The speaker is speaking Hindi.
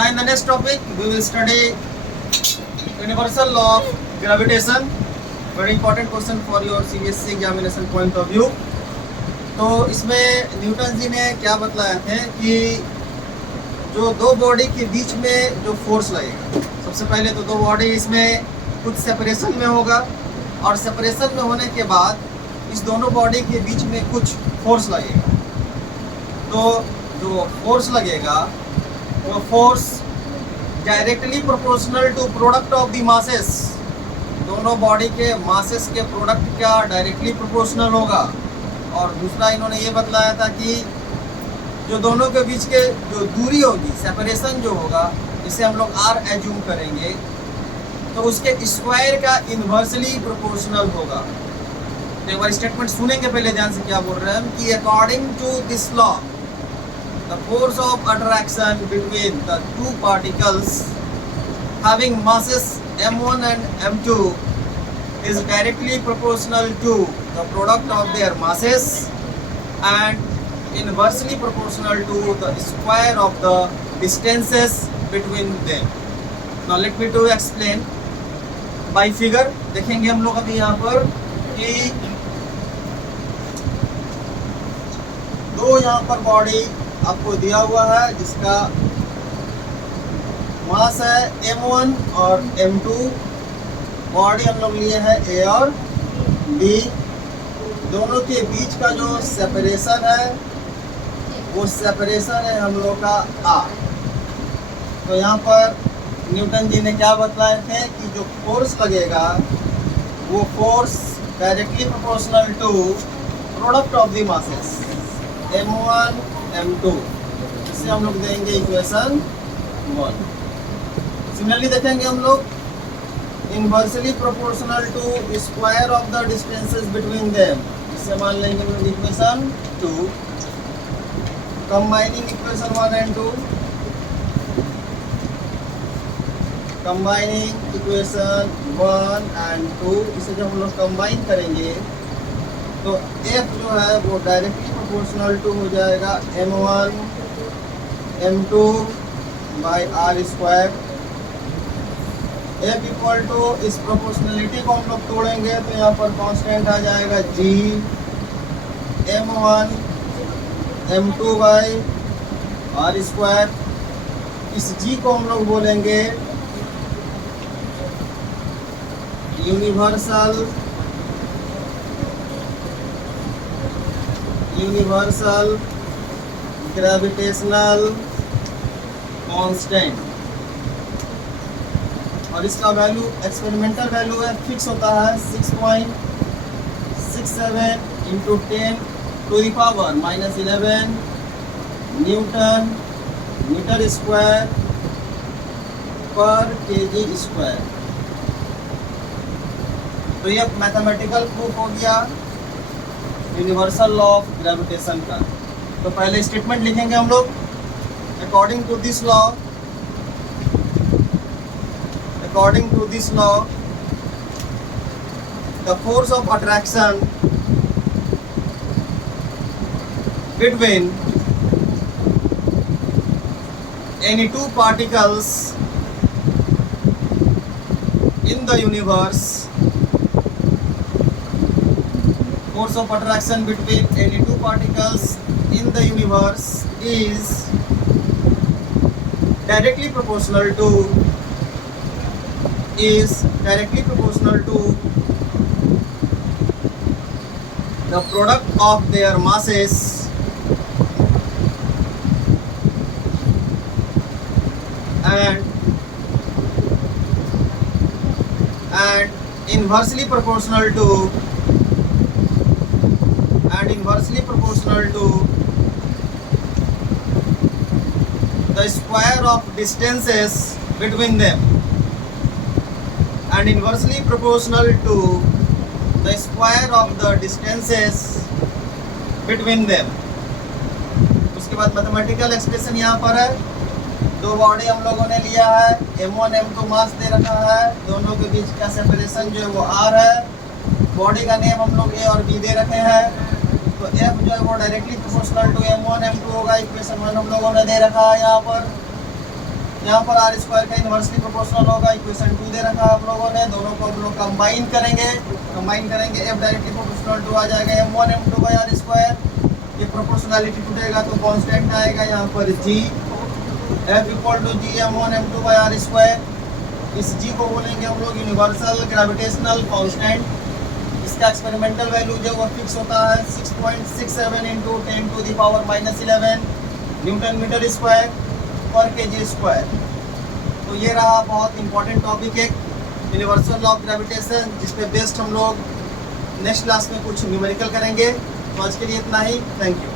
Now in the next topic we will study universal law of gravitation. Very important question for your CBSE examination point of view. तो इसमें न्यूटन जी ने क्या बतलाया थे कि जो दो बॉडी के बीच में जो फोर्स लगेगा, सबसे पहले तो दो बॉडी इसमें कुछ सेपरेशन में होगा और सेपरेशन में होने के बाद इस दोनों बॉडी के बीच में कुछ फोर्स लगेगा। तो जो फोर्स लगेगा वो force directly proportional to product of the masses, दोनों बॉडी के मासेस के प्रोडक्ट का डायरेक्टली प्रोपोर्शनल होगा। और दूसरा इन्होंने ये बतलाया था कि जो दोनों के बीच के जो दूरी होगी, सेपरेशन जो होगा, जिसे हम लोग आर एज्यूम करेंगे, तो उसके स्क्वायर का इन्वर्सली प्रोपोर्शनल होगा। तो एक बार स्टेटमेंट सुनेंगे पहले ध्यान से क्या बोल रहे हैं हम कि according to this law the force of attraction between the two particles having masses m1 and m2 is directly proportional to the product of their masses and inversely proportional to the square of the distances between them. Now let me to explain by figure. देखेंगे हम लोग अभी यहाँ पर कि दो यहाँ पर बॉडी आपको दिया हुआ है जिसका मास है m1 और m2। बॉडी हम लोग लिए हैं a और b। दोनों के बीच का जो सेपरेशन है वो सेपरेशन है हम लोग का r। तो यहाँ पर न्यूटन जी ने क्या बतलाए थे कि जो फोर्स लगेगा वो force directly proportional to product of the masses m1 m2। इससे हम लोग देंगे इक्वेशन 1। सिमिलरली देखेंगे हम लोग inversely proportional to square of the distances between them. इससे मान लेंगे हम लोग equation 2। Combining equation 1 and 2, combining equation 1 and 2, इसे जब हम लोग कंबाइन करेंगे तो F जो है वो डायरेक्टली प्रोपोर्शनल टू हो जाएगा m1 m2 by r square. F equal to इस प्रोपोर्शनलिटी को हम लोग तोड़ेंगे तो यहाँ पर कांस्टेंट आ जाएगा G m1 m2 by r square. इस G को हम लोग बोलेंगे यूनिवर्सल ग्रेविटेशनल कांस्टेंट। और इसका वैल्यू एक्सपेरिमेंटल वैल्यू है, फिक्स होता है 6.67 into 10 to the power -11 newton metre square पर केजी स्क्वायर। तो ये मैथमेटिकल प्रूफ हो गया यूनिवर्सल लॉ ऑफ ग्रेविटेशन का। तो पहले स्टेटमेंट लिखेंगे हम लोग according to this law the force of attraction between any two particles in the universe, force of attraction between any two particles in the universe is directly proportional to the product of their masses and inversely proportional to the square of distances between them, and inversely proportional to the square of the distances between them। उसके बाद मैथमेटिकल एक्सप्रेशन यहाँ पर है। दो बॉडी हम लोगों ने लिया है, m1 m2 मास दे रखा है, दोनों के बीच का सेपरेशन जो है वो r है। बॉडी का नेम हम लोग a और b दे रखे हैं। तो F जो है वो directly proportional to m1 m2 होगा। इक्वेशन 1 हम लोगों ने दे रखा है यहाँ पर। यहाँ पर आर स्क्वायर का इन्वर्सली प्रोपोर्शनल होगा। इक्वेशन 2 दे रखा है आप लोगों ने, दोनों को हम लोग कंबाइन करेंगे एफ डायरेक्टली प्रोपोर्शनल टू आ जाएगा m1 m2 by r square. ये प्रोपोर्शनलिटी टूटेगा तो कांस्टेंट आएगा यहाँ पर g, f equal to G m1 m2 by r square. इस g को बोलेंगे हम लोग यूनिवर्सल ग्रेविटेशनल कांस्टेंट। इसका एक्सपेरिमेंटल वैल्यू जो वो फिक्स होता है 6.67 इंटू 10⁻⁻11 न्यूटन मीटर स्क्वायर पर kg स्क्वायर। तो ये रहा बहुत इंपॉर्टेंट टॉपिक है यूनिवर्सल लॉ ऑफ ग्रेविटेशन, जिस पे बेस्ड हम लोग नेक्स्ट क्लास में कुछ न्यूमेरिकल करेंगे। तो आज के लिए इतना ही, थैंक यू।